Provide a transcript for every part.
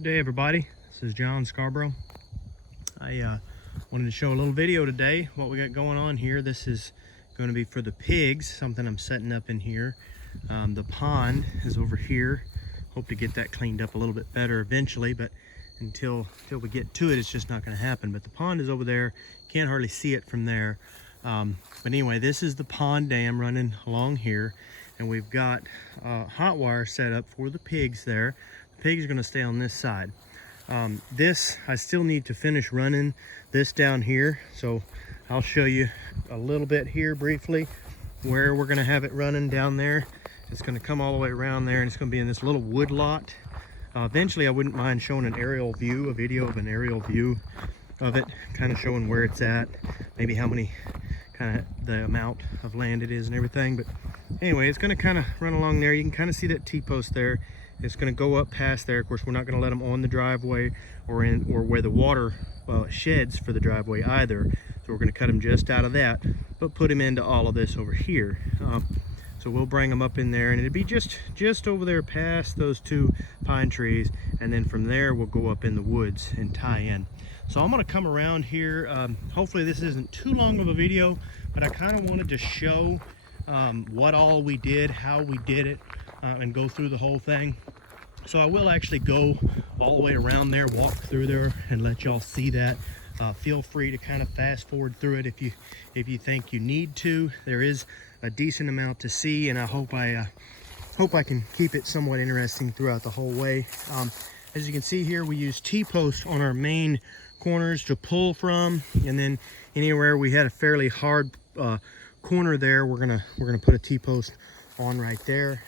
Good day, everybody. This is John Scarborough. I wanted to show a little video today what we got going on here. This is going to be for the pigs, something I'm setting up in here. The pond is over here. Hope to get that cleaned up a little bit better eventually, but until we get to it, it's just not going to happen. But the pond is over there. Can't hardly see it from there. But anyway, this is the pond dam running along here, and we've got hot wire set up for the pigs there. The pigs are going to stay on this side. This, I still need to finish running this down here, so I'll show you a little bit here briefly where we're going to have it running down there. It's going to come all the way around there, and it's going to be in this little wood lot. Eventually, I wouldn't mind showing an aerial view, a video of an aerial view of it, kind of showing where it's at, maybe how many, kind of the amount of land it is and everything. But anyway, it's going to kind of run along there. You can kind of see that T-post there. It's going to go up past there. Of course, we're not going to let them on the driveway or where the water sheds for the driveway either. So we're going to cut them just out of that, but put them into all of this over here. So we'll bring them up in there, and it'd be just over there past those two pine trees, and then from there we'll go up in the woods and tie in. So I'm going to come around here. Hopefully this isn't too long of a video, but I kind of wanted to show what all we did, how we did it, and go through the whole thing. So I will actually go all the way around there, walk through there, and let y'all see that. Feel free to kind of fast forward through it if you think you need to. There is a decent amount to see, and I hope I can keep it somewhat interesting throughout the whole way. As you can see here, we use T-posts on our main corners to pull from, and then anywhere we had a fairly hard corner there, we're gonna put a T-post on right there.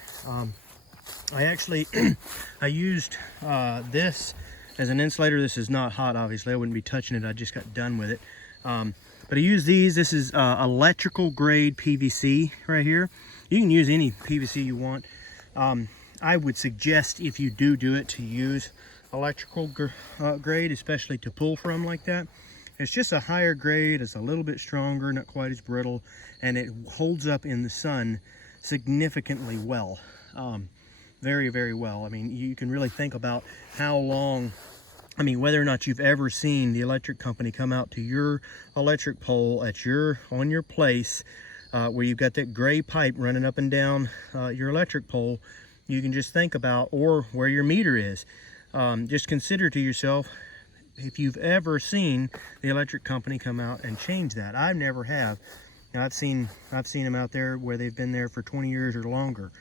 I actually I used this as an insulator. This is not hot, obviously. I wouldn't be touching it. I just got done with it. But I use these. This is electrical grade PVC right here. You can use any PVC you want. I would suggest, if you do it, to use electrical grade, especially to pull from like that. It's just a higher grade. It's a little bit stronger, not quite as brittle, and it holds up in the sun significantly well. Very, very well. I mean, you can really think about how long, I mean, whether or not you've ever seen the electric company come out to your electric pole on your place, where you've got that gray pipe running up and down your electric pole. You can just think about, or where your meter is. Just consider to yourself if you've ever seen the electric company come out and change that. I never have. Now, I've seen them out there where they've been there for 20 years or longer.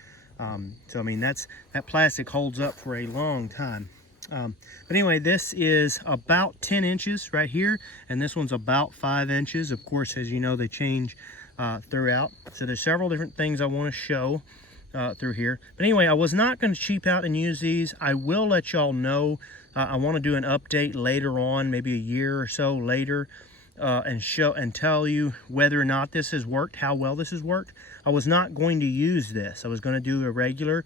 So I mean, that plastic holds up for a long time. But anyway, this is about 10 inches right here, and this one's about 5 inches. Of course, as you know, they change throughout. So there's several different things I want to show through here. But anyway, I was not going to cheap out and use these. I will let y'all know. I want to do an update later on, maybe a year or so later, and tell you whether or not this has worked, how well this has worked. I was not going to use this. I was going to do a regular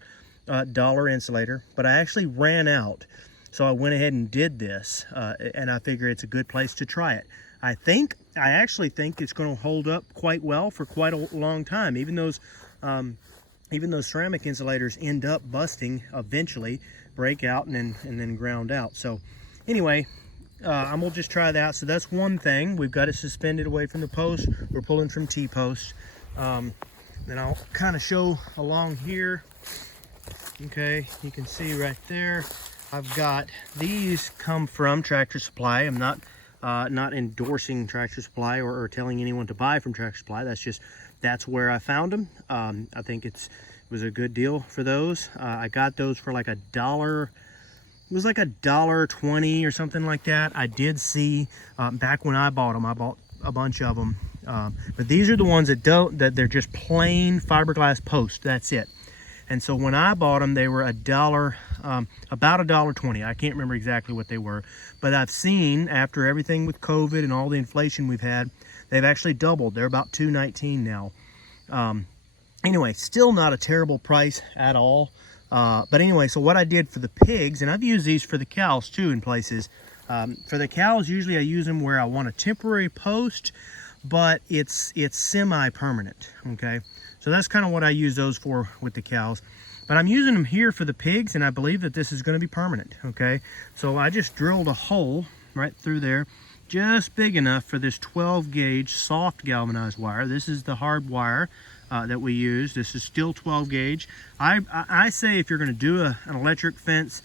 dollar insulator, but I actually ran out. So I went ahead and did this, and I figure it's a good place to try it. I actually think it's going to hold up quite well for quite a long time. Even those ceramic insulators end up busting eventually, break out, and then ground out. So anyway, I'm gonna just try that. So that's one thing. We've got it suspended away from the post. We're pulling from T-posts. Then I'll kind of show along here. Okay, you can see right there. I've got these come from Tractor Supply. I'm not endorsing Tractor Supply or telling anyone to buy from Tractor Supply. That's where I found them. I think it was a good deal for those. I got those for like $1. It was like $1.20 or something like that. I did see back when I bought them. I bought a bunch of them. But these are the ones that they're just plain fiberglass posts. That's it. And so when I bought them, they were $1, about $1.20. I can't remember exactly what they were, but I've seen, after everything with COVID and all the inflation we've had, they've actually doubled. They're about $2.19 now. Anyway, still not a terrible price at all. But anyway, so what I did for the pigs, and I've used these for the cows too in places. For the cows, usually I use them where I want a temporary post, but it's semi-permanent, okay? So that's kind of what I use those for with the cows. But I'm using them here for the pigs, and I believe that this is going to be permanent, okay? So I just drilled a hole right through there, just big enough for this 12 gauge soft galvanized wire. This is the hard wire that we use. This is still 12 gauge. I say if you're going to do an electric fence,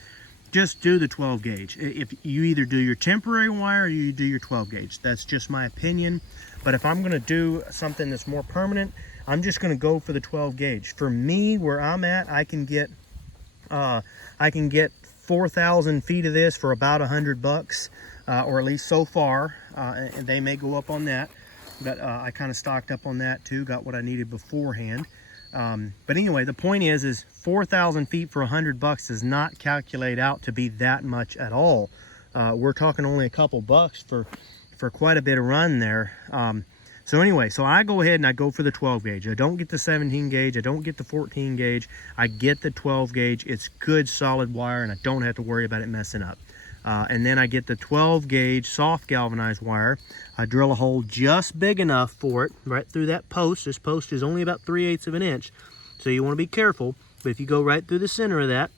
just do the 12 gauge. If you either do your temporary wire or you do your 12 gauge. That's just my opinion. But if I'm going to do something that's more permanent, I'm just going to go for the 12 gauge. For me, where I'm at, I can get 4,000 feet of this for about $100, or at least so far. And they may go up on that, but I kind of stocked up on that too. Got what I needed beforehand. But anyway, the point is 4,000 feet for $100 does not calculate out to be that much at all. We're talking only a couple bucks for quite a bit of run there. So anyway, so I go ahead and I go for the 12 gauge. I don't get the 17 gauge. I don't get the 14 gauge. I get the 12 gauge. It's good solid wire, and I don't have to worry about it messing up. And then I get the 12 gauge soft galvanized wire. I drill a hole just big enough for it right through that post. This post is only about 3/8 of an inch, so you want to be careful. But if you go right through the center of that,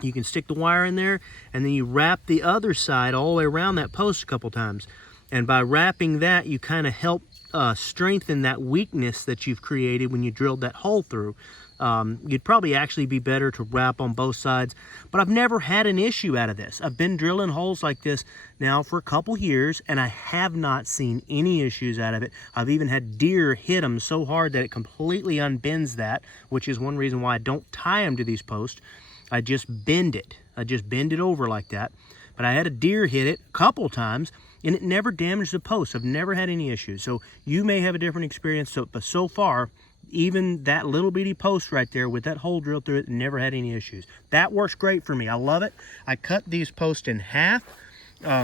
you can stick the wire in there, and then you wrap the other side all the way around that post a couple times. And by wrapping that, you kind of help strengthen that weakness that you've created when you drilled that hole through. You'd probably actually be better to wrap on both sides, but I've never had an issue out of this. I've been drilling holes like this now for a couple years, and I have not seen any issues out of it. I've even had deer hit them so hard that it completely unbends that, which is one reason why I don't tie them to these posts. I just bend it. I just bend it over like that. But I had a deer hit it a couple times, and it never damaged the post. I've never had any issues. So you may have a different experience, but so far, even that little bitty post right there with that hole drilled through it, never had any issues. That works great for me. I love it. I cut these posts in half.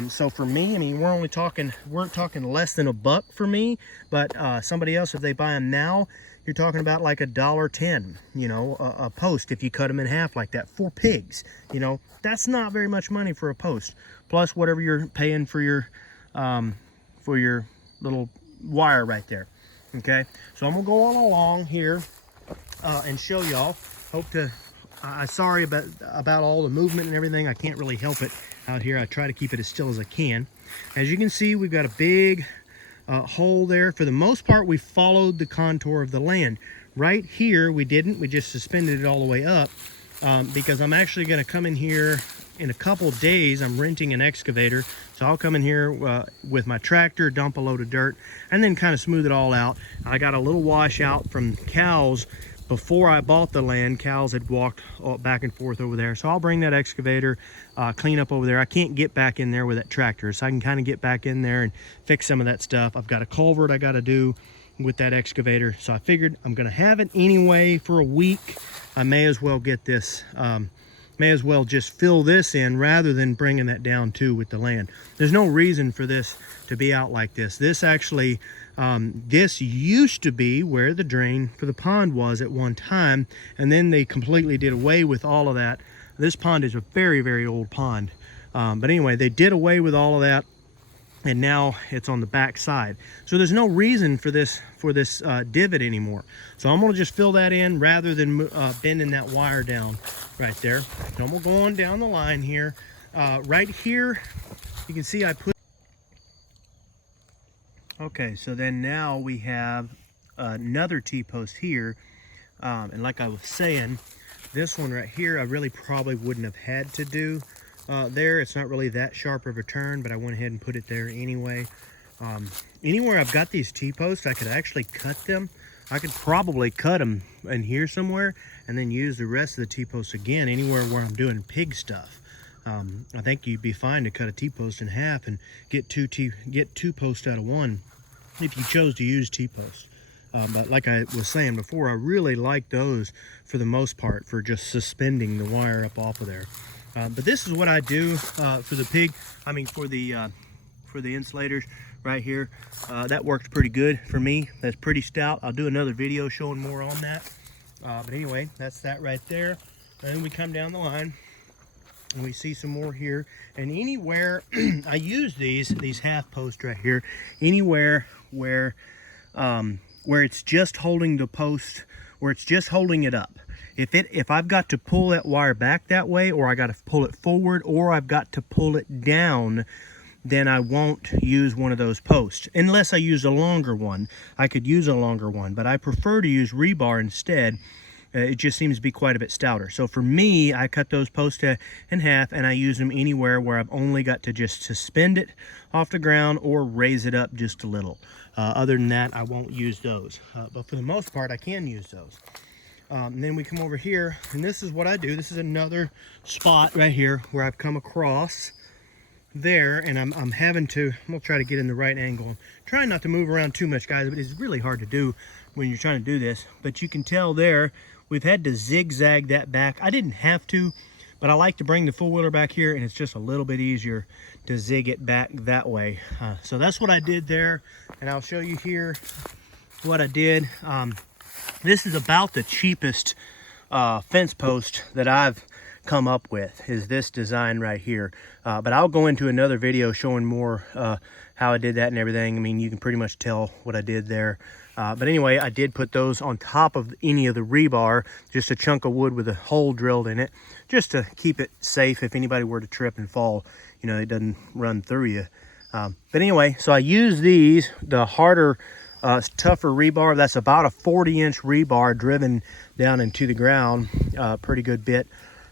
So for me, I mean, we're talking less than $1 for me, but somebody else, if they buy them now, you're talking about like $1.10, you know, a post if you cut them in half like that for pigs. You know, that's not very much money for a post. Plus whatever you're paying for your little wire right there. Okay, so I'm gonna go on along here and show y'all. Sorry about all the movement and everything. I can't really help it out here. I try to keep it as still as I can. As you can see, we've got a big hole there. For the most part, we followed the contour of the land. Right here, we didn't. We just suspended it all the way up because I'm actually gonna come in here in a couple days. I'm renting an excavator, so I'll come in here with my tractor, dump a load of dirt, and then kind of smooth it all out. I got a little washout from cows. Before I bought the land, cows had walked back and forth over there, so I'll bring that excavator, clean up over there. I can't get back in there with that tractor, so I can kind of get back in there and fix some of that stuff. I've got a culvert I got to do with that excavator, so I figured I'm going to have it anyway for a week. I may as well get this may as well just fill this in rather than bringing that down too with the land. There's no reason for this to be out like this. This actually, this used to be where the drain for the pond was at one time, and then they completely did away with all of that. This pond is a very, very old pond. But anyway, they did away with all of that, and now it's on the back side. So there's no reason for this divot anymore. So I'm gonna just fill that in rather than bending that wire down right there. So I'm gonna go on down the line here. Right here, you can see I put, okay, so then now we have another T-post here. And like I was saying, this one right here, I really probably wouldn't have had to do there. It's not really that sharp of a turn, but I went ahead and put it there anyway. Anywhere I've got these T-posts, I could actually cut them. I could probably cut them in here somewhere and then use the rest of the T-posts again anywhere where I'm doing pig stuff. I think you'd be fine to cut a T-post in half and get two posts out of one if you chose to use T-posts. But like I was saying before, I really like those for the most part for just suspending the wire up off of there. But this is what I do for the pig. I mean, for the insulators right here. That worked pretty good for me. That's pretty stout. I'll do another video showing more on that. But anyway, that's that right there. And then we come down the line and we see some more here. And anywhere I use these half posts right here, anywhere where it's just holding the post, where it's just holding it up. If I've got to pull that wire back that way, or I got to pull it forward, or I've got to pull it down, then I won't use one of those posts. Unless I use a longer one. I could use a longer one, but I prefer to use rebar instead. It just seems to be quite a bit stouter. So for me, I cut those posts in half, and I use them anywhere where I've only got to just suspend it off the ground or raise it up just a little. Other than that, I won't use those. But for the most part, I can use those. And then we come over here, and this is what I do. This is another spot right here where I've come across there, and I'm gonna try to get in the right angle. I'm trying not to move around too much, guys, but it's really hard to do when you're trying to do this. But you can tell there, we've had to zigzag that back. I didn't have to, but I like to bring the four-wheeler back here, and it's just a little bit easier to zig it back that way. So that's what I did there, and I'll show you here what I did. This is about the cheapest fence post that I've come up with, is this design right here. But I'll go into another video showing more how I did that and everything. I mean, you can pretty much tell what I did there. But anyway, I did put those on top of any of the rebar, just a chunk of wood with a hole drilled in it, just to keep it safe if anybody were to trip and fall, you know, it doesn't run through you. But anyway, so I use these, the harder, tougher rebar. That's about a 40-inch rebar driven down into the ground, pretty good bit.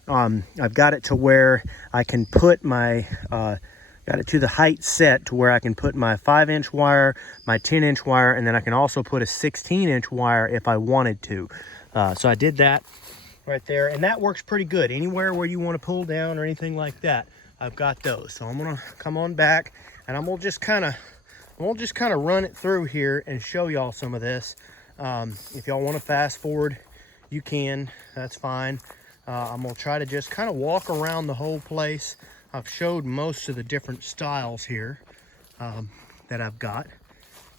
I've got it to where I can put my, got it to the height set to where I can put my 5-inch wire, my 10-inch wire, and then I can also put a 16-inch wire if I wanted to. So I did that right there, and that works pretty good. Anywhere where you want to pull down or anything like that, I've got those. So I'm gonna come on back, and I'm gonna just kind of run it through here and show y'all some of this. If y'all want to fast forward, you can. That's fine. I'm gonna try to just kind of walk around the whole place. I've showed most of the different styles here that I've got.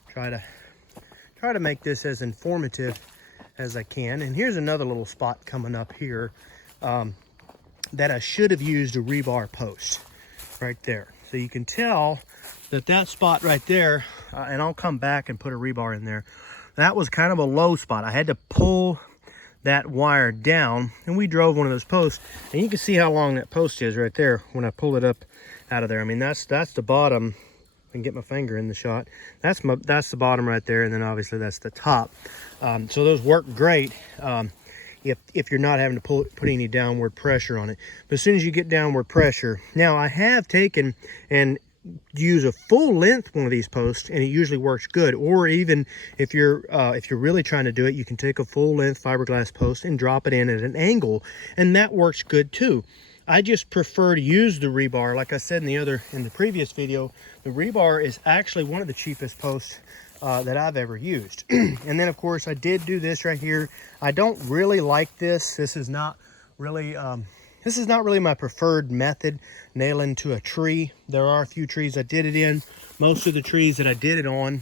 Try to make this as informative as I can. And here's another little spot coming up here that I should have used a rebar post right there. So you can tell that that spot right there, and I'll come back and put a rebar in there. That was kind of a low spot. I had to pull that wire down, and we drove one of those posts, and you can see how long that post is right there when I pull it up out of there. I mean, that's the bottom. I can get my finger in the shot. That's the bottom right there, and then obviously that's the top. So those work great if you're not having to put any downward pressure on it. But as soon as you get downward pressure, now I have taken and use a full length one of these posts, and it usually works good. Or even if you're really trying to do it, you can take a full length fiberglass post and drop it in at an angle, and that works good too. I just prefer to use the rebar. Like I said in the previous video, the rebar is actually one of the cheapest posts that I've ever used. And then of course I did do this right here. I don't really like this. This is not really my preferred method, nailing to a tree. There are a few trees I did it in. Most of the trees that I did it on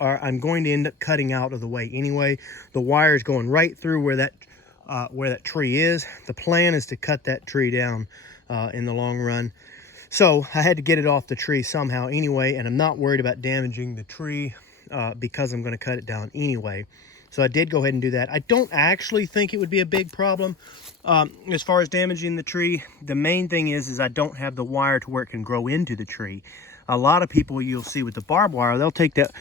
I'm going to end up cutting out of the way anyway. The wire is going right through where that tree is. The plan is to cut that tree down in the long run. So I had to get it off the tree somehow anyway, and I'm not worried about damaging the tree because I'm going to cut it down anyway. So I did go ahead and do that. I don't actually think it would be a big problem as far as damaging the tree. The main thing is I don't have the wire to where it can grow into the tree. A lot of people you'll see with the barbed wire, they'll take that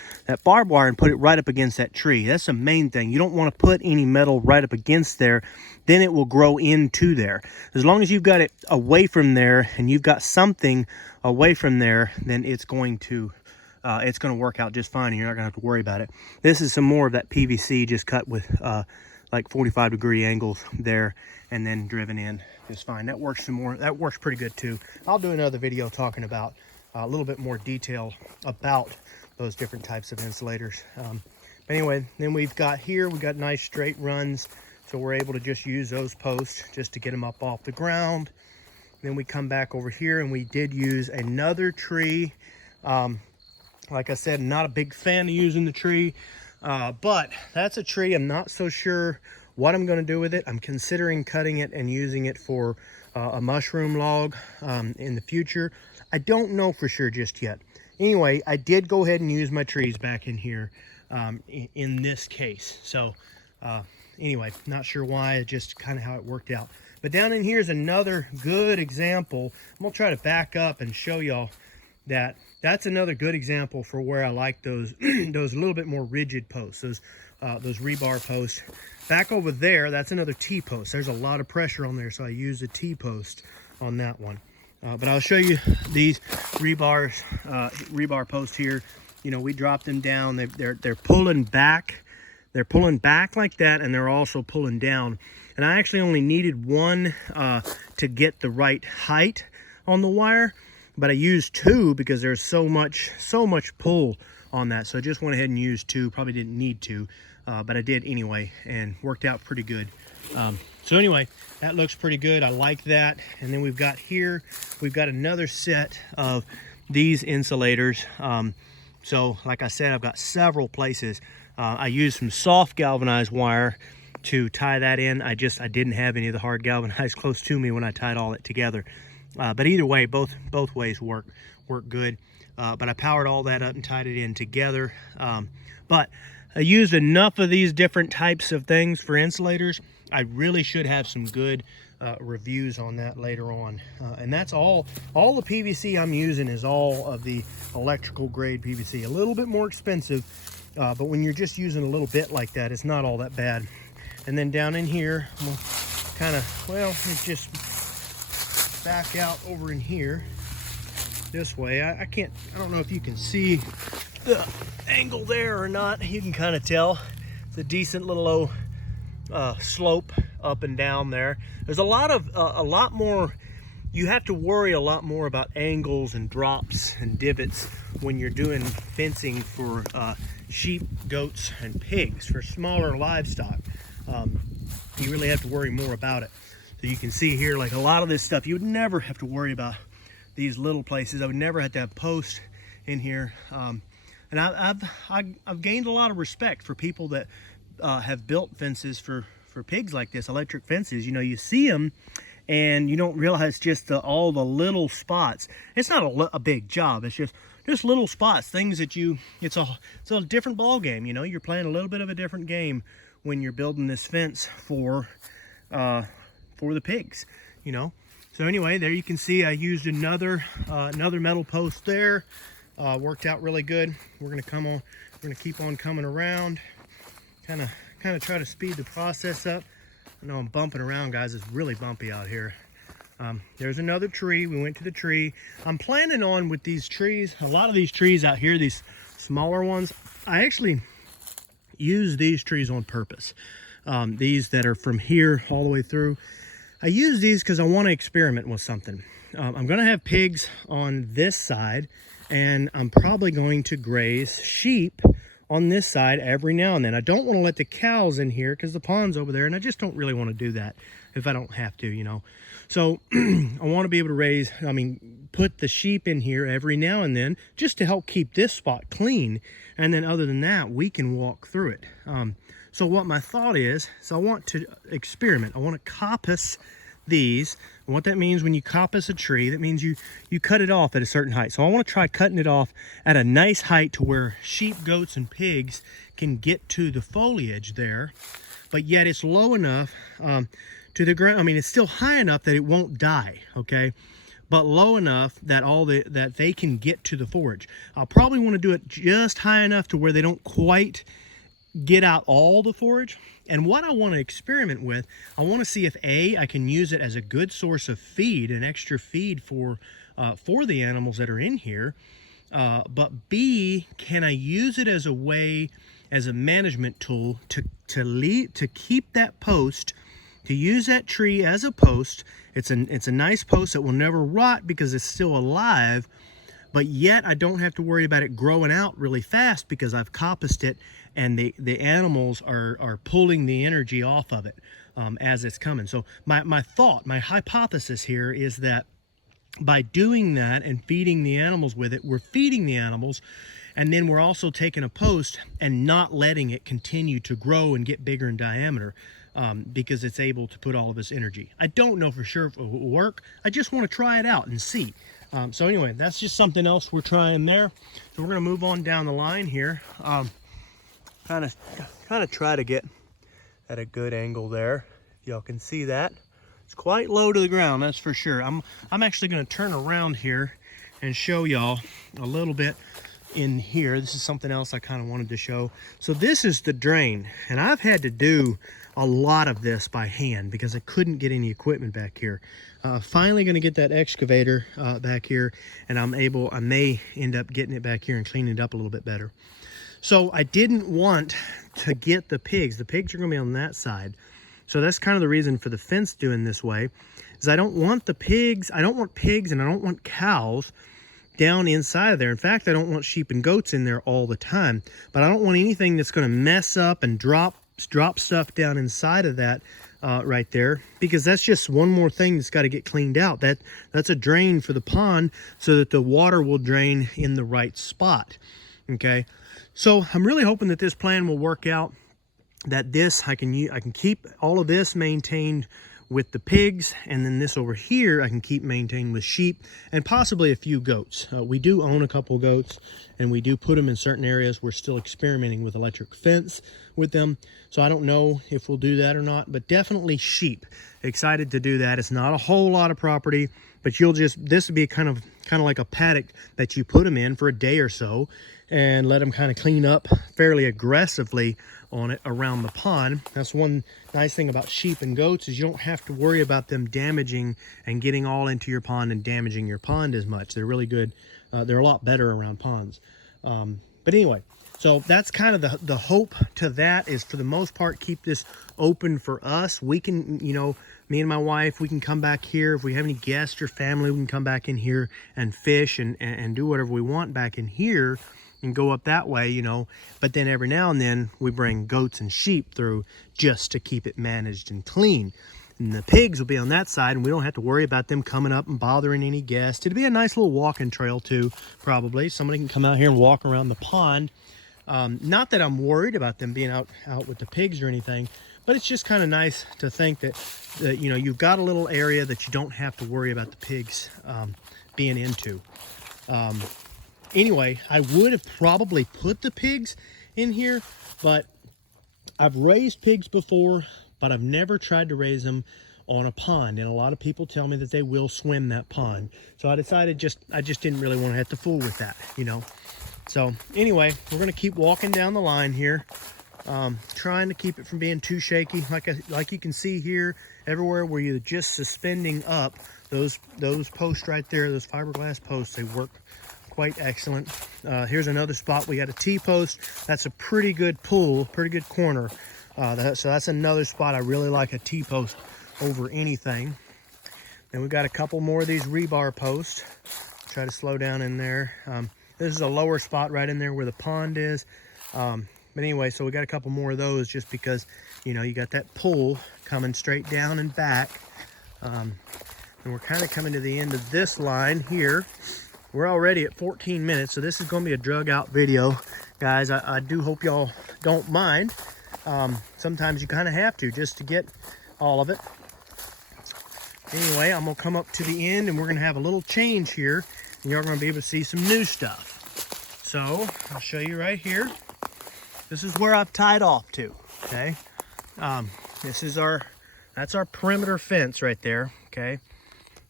barbed wire and put it right up against that tree. That's the main thing. You don't want to put any metal right up against there. Then it will grow into there. As long as you've got it away from there and you've got something away from there, then it's going to work out just fine, and you're not going to have to worry about it. This is some more of that PVC just cut with like 45-degree angles there and then driven in just fine. That works some more. That works pretty good too. I'll do another video talking about a little bit more detail about those different types of insulators. But anyway, then we got nice straight runs, so we're able to just use those posts just to get them up off the ground. Then we come back over here, and we did use another tree. Like I said, not a big fan of using the tree, but that's a tree. I'm not so sure what I'm going to do with it. I'm considering cutting it and using it for a mushroom log in the future. I don't know for sure just yet. Anyway, I did go ahead and use my trees back in here in this case. So Anyway, not sure why, it's just kind of how it worked out. But down in here is another good example. I'm gonna try to back up and show y'all that that's another good example for where I like those those little bit more rigid posts, those rebar posts. Back over there, that's another T-post. There's a lot of pressure on there, so I use a T-post on that one. But I'll show you these rebar posts here. You know, we drop them down. They're pulling back. They're pulling back like that, and they're also pulling down. And I actually only needed one to get the right height on the wire, but I used two because there's so much pull on that. So I just went ahead and used two. Probably didn't need to, but I did anyway, and worked out pretty good. So anyway, that looks pretty good. I like that. And then we've got another set of these insulators. So like I said, I've got several places. I used some soft galvanized wire to tie that in. I didn't have any of the hard galvanized close to me when I tied all it together. But either way, both ways work good. But I powered all that up and tied it in together. But I used enough of these different types of things for insulators. I really should have some good reviews on that later on. And that's all the PVC I'm using is all of the electrical grade PVC. A little bit more expensive, but when you're just using a little bit like that, it's not all that bad. And then down in here, we'll kind of, well, let's just back out over in here this way. I don't know if you can see the angle there or not. You can kind of tell it's a decent little low slope up and down there. There's a lot more. You have to worry a lot more about angles and drops and divots when you're doing fencing for sheep, goats, and pigs. For smaller livestock, you really have to worry more about it. So you can see here, like a lot of this stuff, you would never have to worry about these little places. I would never have to have posts in here. And I've gained a lot of respect for people that have built fences for pigs like this, electric fences. You know, you see them and you don't realize just all the little spots. It's not a big job. It's just little spots, things that it's a different ball game. You know, you're playing a little bit of a different game when you're building this fence for the pigs, you know. So anyway, there you can see I used another metal post there. Worked out really good. We're gonna keep on coming around, kind of try to speed the process up. I know I'm bumping around, guys. It's really bumpy out here. There's another tree. We went to the tree. I'm planning on, with these trees, a lot of these trees out here, these smaller ones, I actually use these trees on purpose. These that are from here all the way through. I use these because I want to experiment with something. I'm going to have pigs on this side, and I'm probably going to graze sheep on this side every now and then. I don't want to let the cows in here because the pond's over there, and I just don't really want to do that if I don't have to, you know. So I want to be able to put the sheep in here every now and then just to help keep this spot clean. And then other than that, we can walk through it. So what my thought is I want to experiment. I want to coppice these. And what that means, when you coppice a tree, that means you cut it off at a certain height. So I want to try cutting it off at a nice height to where sheep, goats, and pigs can get to the foliage there, but yet it's low enough to the ground. I mean, it's still high enough that it won't die, okay? But low enough that that they can get to the forage. I'll probably want to do it just high enough to where they don't quite get out all the forage. And what I want to experiment with, I want to see if I can use it as a good source of feed, an extra feed for the animals that are in here. But B, can I use it as a way, as a management tool to keep that post, to use that tree as a post. It's a nice post that will never rot because it's still alive, but yet I don't have to worry about it growing out really fast because I've coppiced it, and the animals are pulling the energy off of it as it's coming. So my hypothesis here is that by doing that and feeding the animals with it, we're feeding the animals, and then we're also taking a post and not letting it continue to grow and get bigger in diameter because it's able to put all of its energy. I don't know for sure if it will work. I just want to try it out and see. So anyway, that's just something else we're trying there. So we're going to move on down the line here. Kind of try to get at a good angle there. Y'all can see that. It's quite low to the ground, that's for sure. I'm actually going to turn around here and show y'all a little bit in here. This is something else I kind of wanted to show. So this is the drain, and I've had to do a lot of this by hand because I couldn't get any equipment back here. Finally going to get that excavator back here, and I may end up getting it back here and cleaning it up a little bit better. So I didn't want to get the pigs. The pigs are going to be on that side. So that's kind of the reason for the fence doing this way, is I don't want the pigs, I don't want pigs and I don't want cows down inside of there. In fact, I don't want sheep and goats in there all the time, but I don't want anything that's going to mess up and drop stuff down inside of that right there, because that's just one more thing that's got to get cleaned out. That's a drain for the pond so that the water will drain in the right spot. Okay, so I'm really hoping that this plan will work out, that I can keep all of this maintained with the pigs, and then this over here I can keep maintained with sheep and possibly a few goats. We do own a couple goats, and we do put them in certain areas. We're still experimenting with electric fence with them, so I don't know if we'll do that or not, but definitely sheep. Excited to do that. It's not a whole lot of property, but this would be kind of like a paddock that you put them in for a day or so and let them kind of clean up fairly aggressively on it around the pond. That's one nice thing about sheep and goats, is you don't have to worry about them damaging and getting all into your pond and damaging your pond as much. They're really good. They're a lot better around ponds. But anyway, so that's kind of the hope to that, is for the most part keep this open for us. We can, me and my wife, we can come back here. If we have any guests or family, we can come back in here and fish and do whatever we want back in here and go up that way, but then every now and then we bring goats and sheep through just to keep it managed and clean. And the pigs will be on that side, and we don't have to worry about them coming up and bothering any guests. It'll be a nice little walking trail too, probably. Somebody can come out here and walk around the pond. Not that I'm worried about them being out with the pigs or anything, but it's just kind of nice to think that you've got a little area that you don't have to worry about the pigs being into. Anyway, I would have probably put the pigs in here, but I've raised pigs before, but I've never tried to raise them on a pond, and a lot of people tell me that they will swim that pond. So I decided I just didn't really want to have to fool with that, So anyway, we're going to keep walking down the line here, trying to keep it from being too shaky. Like you can see here, everywhere where you're just suspending up, those posts right there, those fiberglass posts, they work quite excellent. Here's another spot. We got a T-post. That's a pretty good pull, pretty good corner. So that's another spot I really like, a T-post over anything. Then we've got a couple more of these rebar posts. Try to slow down in there. This is a lower spot right in there where the pond is. But anyway, so we got a couple more of those just because, you got that pull coming straight down and back. And we're kind of coming to the end of this line here. We're already at 14 minutes, so this is going to be a drug out video, guys. I do hope y'all don't mind. Sometimes you kind of have to just to get all of it. Anyway, I'm going to come up to the end, and we're going to have a little change here, and you're going to be able to see some new stuff. So I'll show you right here. This is where I've tied off to, okay? That's our perimeter fence right there, okay?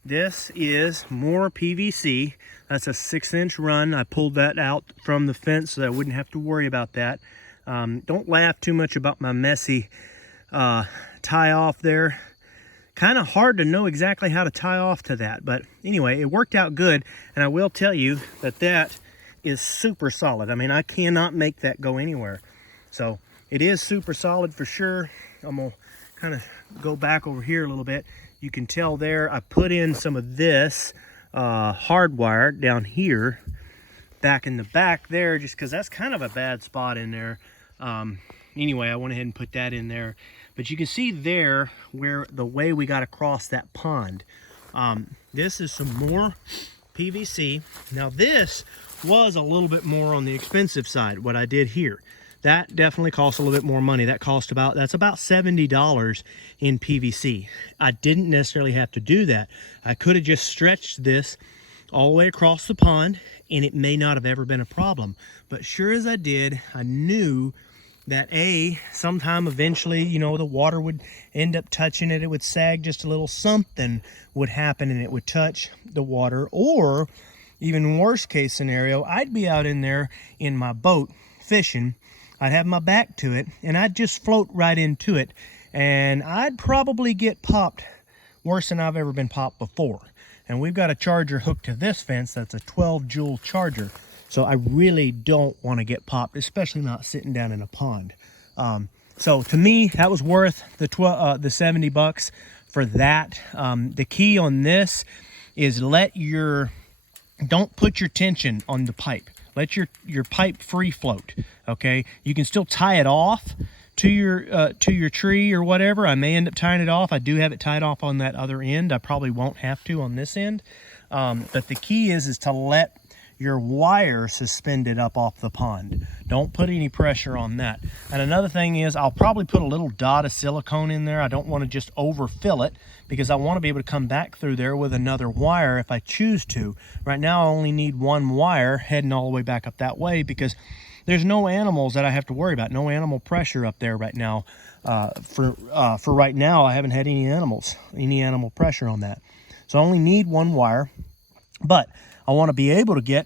This is more PVC. That's a 6-inch run. I pulled that out from the fence so that I wouldn't have to worry about that. Don't laugh too much about my messy tie off there. Kind of hard to know exactly how to tie off to that, but anyway, it worked out good, and I will tell you that is super solid. I mean, I cannot make that go anywhere. So it is super solid for sure. I'm gonna kind of go back over here a little bit. You can tell there I put in some of this hardwire down here back in the back there, just because that's kind of a bad spot in there. Anyway, I went ahead and put that in there, but you can see there where the way we got across that pond. This is some more PVC. Now this was a little bit more on the expensive side, what I did here. That definitely costs a little bit more money. That's about $70 in PVC. I didn't necessarily have to do that. I could have just stretched this all the way across the pond, and it may not have ever been a problem. But sure as I did, I knew that sometime eventually, you know, the water would end up touching it. It would sag just a little, something would happen and it would touch the water. Or even worst case scenario, I'd be out in there in my boat fishing. I'd have my back to it and I'd just float right into it. And I'd probably get popped worse than I've ever been popped before. And we've got a charger hooked to this fence that's a 12 joule charger. So I really don't want to get popped, especially not sitting down in a pond. So to me, that was worth the $70 for that. The key on this is don't put your tension on the pipe. Let your pipe free float. Okay, you can still tie it off to your tree or whatever. I may end up tying it off. I do have it tied off on that other end. I probably won't have to on this end. But the key is to let your wire suspended up off the pond. Don't put any pressure on that. And another thing is, I'll probably put a little dot of silicone in there. I don't want to just overfill it because I want to be able to come back through there with another wire if I choose to. Right now I only need one wire heading all the way back up that way because there's no animals that I have to worry about. No animal pressure up there right now. For right now, I haven't had any animal pressure on that. So I only need one wire, but I want to be able to get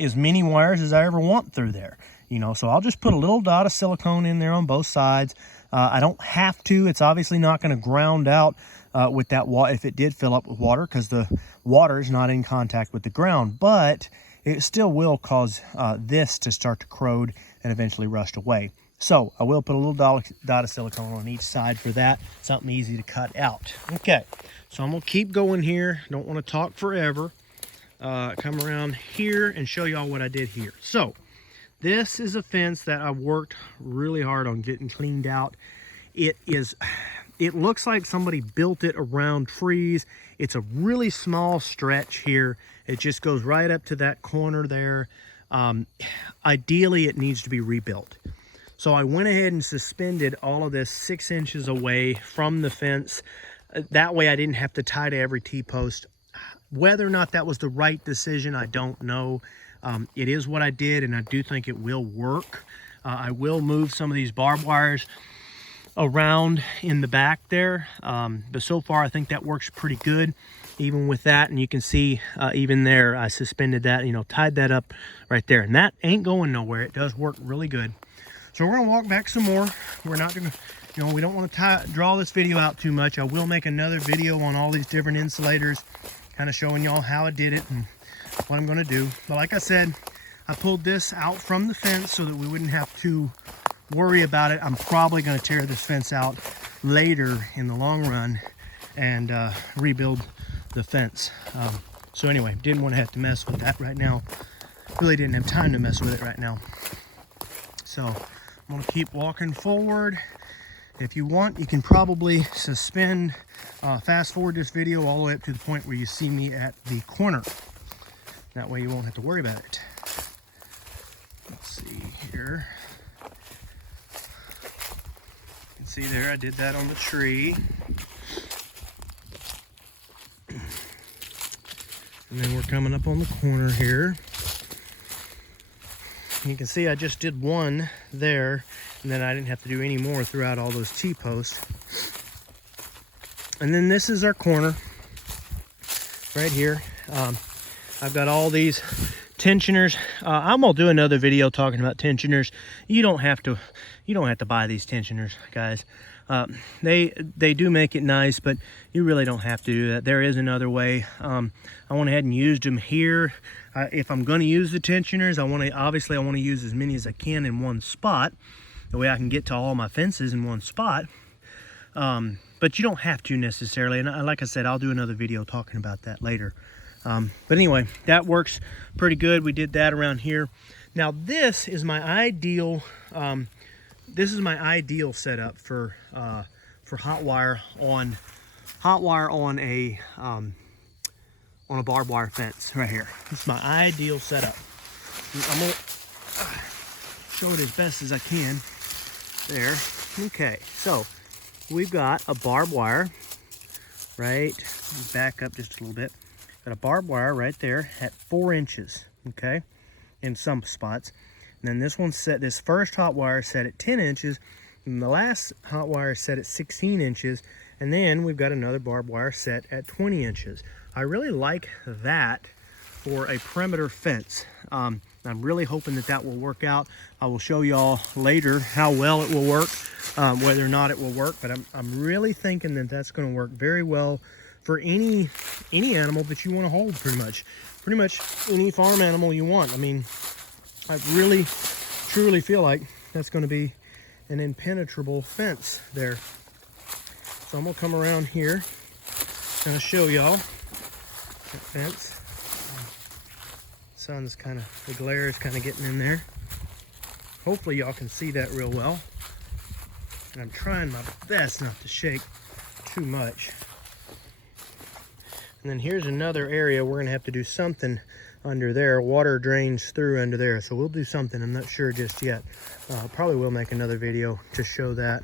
as many wires as I ever want through there, you know. So I'll just put a little dot of silicone in there on both sides. I don't have to. It's obviously not going to ground out with that water if it did fill up with water, because the water is not in contact with the ground, but it still will cause this to start to corrode and eventually rust away. So I will put a little dot of silicone on each side for that. Something easy to cut out. Okay, so I'm gonna keep going here. Don't want to talk forever. Come around here and show y'all what I did here. So this is a fence that I worked really hard on getting cleaned out. It looks like somebody built it around trees. It's a really small stretch here. It just goes right up to that corner there. Ideally, it needs to be rebuilt. So I went ahead and suspended all of this 6 inches away from the fence. That way I didn't have to tie to every T-post. Whether or not that was the right decision, I don't know. It is what I did, and I do think it will work. I will move some of these barbed wires around in the back there. But so far, I think that works pretty good, even with that. And you can see even there, I suspended that, you know, tied that up right there. And that ain't going nowhere. It does work really good. So we're gonna walk back some more. We're not gonna, you know, we don't want to draw this video out too much. I will make another video on all these different insulators, kind of showing y'all how I did it and what I'm gonna do. But like I said, I pulled this out from the fence so that we wouldn't have to worry about it. I'm probably going to tear this fence out later in the long run and rebuild the fence. So anyway, didn't want to have to mess with that right now. Really didn't have time to mess with it right now. So I'm going to keep walking forward. If you want, you can probably fast forward this video all the way up to the point where you see me at the corner. That way you won't have to worry about it. Let's see here. You can see there, I did that on the tree. And then we're coming up on the corner here. You can see I just did one there, and then I didn't have to do any more throughout all those T-posts. And then this is our corner right here. I've got all these tensioners. I'm gonna do another video talking about tensioners. You don't have to buy these tensioners, guys. They do make it nice, but you really don't have to do that. There is another way. I went ahead and used them here. If I'm going to use the tensioners, I want to use as many as I can in one spot. The way I can get to all my fences in one spot. But you don't have to necessarily. And like I said, I'll do another video talking about that later. But anyway, that works pretty good. We did that around here. Now this is my ideal. This is my ideal setup for hot wire on a barbed wire fence right here. This is my ideal setup. I'm gonna show it as best as I can. There. Okay, so we've got a barbed wire right. Back up just a little bit. Got a barbed wire right there at 4 inches. Okay, in some spots. And then this one's set, this first hot wire is set at 10 inches. And the last hot wire is set at 16 inches. And then we've got another barbed wire set at 20 inches. I really like that for a perimeter fence. I'm really hoping that that will work out. I will show y'all later how well it will work, whether or not it will work, but I'm really thinking that that's going to work very well for any animal that you want to hold, pretty much any farm animal you want. I mean, I really truly feel like that's going to be an impenetrable fence there. So I'm gonna come around here and show y'all that fence. Sun's kind of, the glare is kind of getting in there. Hopefully y'all can see that real well. And I'm trying my best not to shake too much. And then here's another area we're gonna have to do something under there. Water drains through under there, so we'll do something. I'm not sure just yet. Probably will make another video to show that.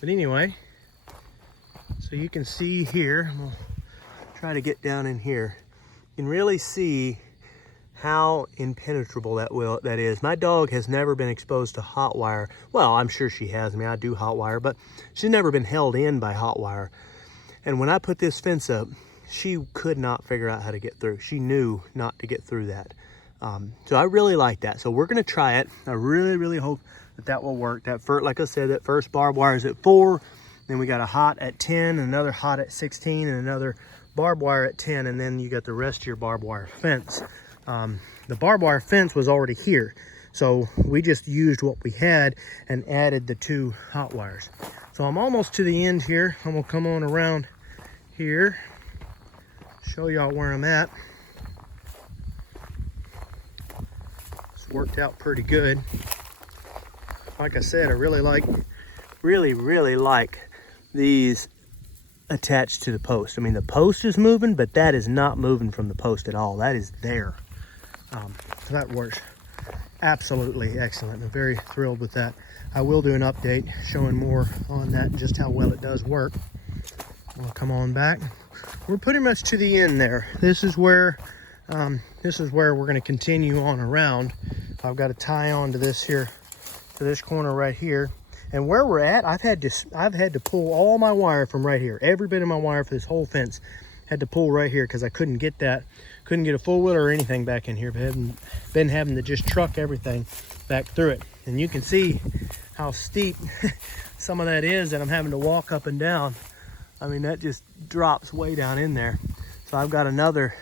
But anyway, so you can see here, we'll try to get down in here. You can really see how impenetrable that is. My dog has never been exposed to hot wire. Well, I'm sure she has. I mean, I do hot wire, but she's never been held in by hot wire. And when I put this fence up, she could not figure out how to get through. She knew not to get through that. So I really like that. So we're gonna try it. I really hope that will work. That first, like I said, that first barbed wire is at 4. Then we got a hot at 10, another hot at 16, and another barbed wire at 10, and then you got the rest of your barbed wire fence. The barbed wire fence was already here, so we just used what we had and added the 2 hot wires. So I'm almost to the end here. I'm gonna come on around here, show y'all where I'm at. It's worked out pretty good. Like I said, I really like these attached to the post. I mean, the post is moving, but that is not moving from the post at all. That is there. So that works absolutely excellent. I'm very thrilled with that. I will do an update showing more on that and just how well it does work. I'll come on back. We're pretty much to the end there. This is where we're going to continue on around. I've got to tie on to this here, to this corner right here. And where we're at, I've had to pull all my wire from right here. Every bit of my wire for this whole fence had to pull right here because I couldn't get a full wheel or anything back in here. But been having to just truck everything back through it. And you can see how steep some of that is that I'm having to walk up and down. I mean, that just drops way down in there. So I've got another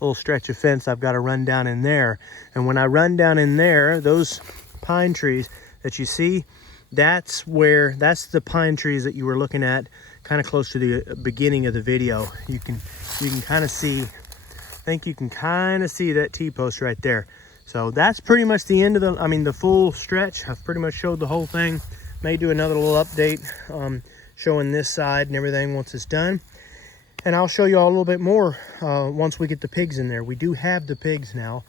little stretch of fence I've got to run down in there. And when I run down in there, those pine trees that you see, that's the pine trees that you were looking at kind of close to the beginning of the video. You can kind of see, I think you can kind of see that T-post right there. So that's pretty much the end of the full stretch. I've pretty much showed the whole thing. May do another little update showing this side and everything once it's done. And I'll show you all a little bit more once we get the pigs in there. We do have the pigs now.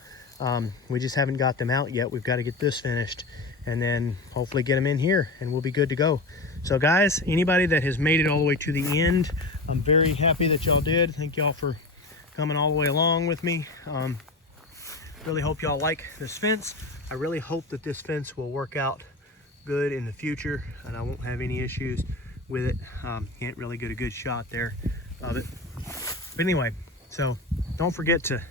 We just haven't got them out yet. We've got to get this finished and then hopefully get them in here and we'll be good to go. So guys, anybody that has made it all the way to the end, I'm very happy that y'all did. Thank y'all for coming all the way along with me. Really hope y'all like this fence. I really hope that this fence will work out good in the future and I won't have any issues with it. Can't really get a good shot there of it. But anyway, so don't forget to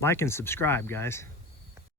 like and subscribe, guys.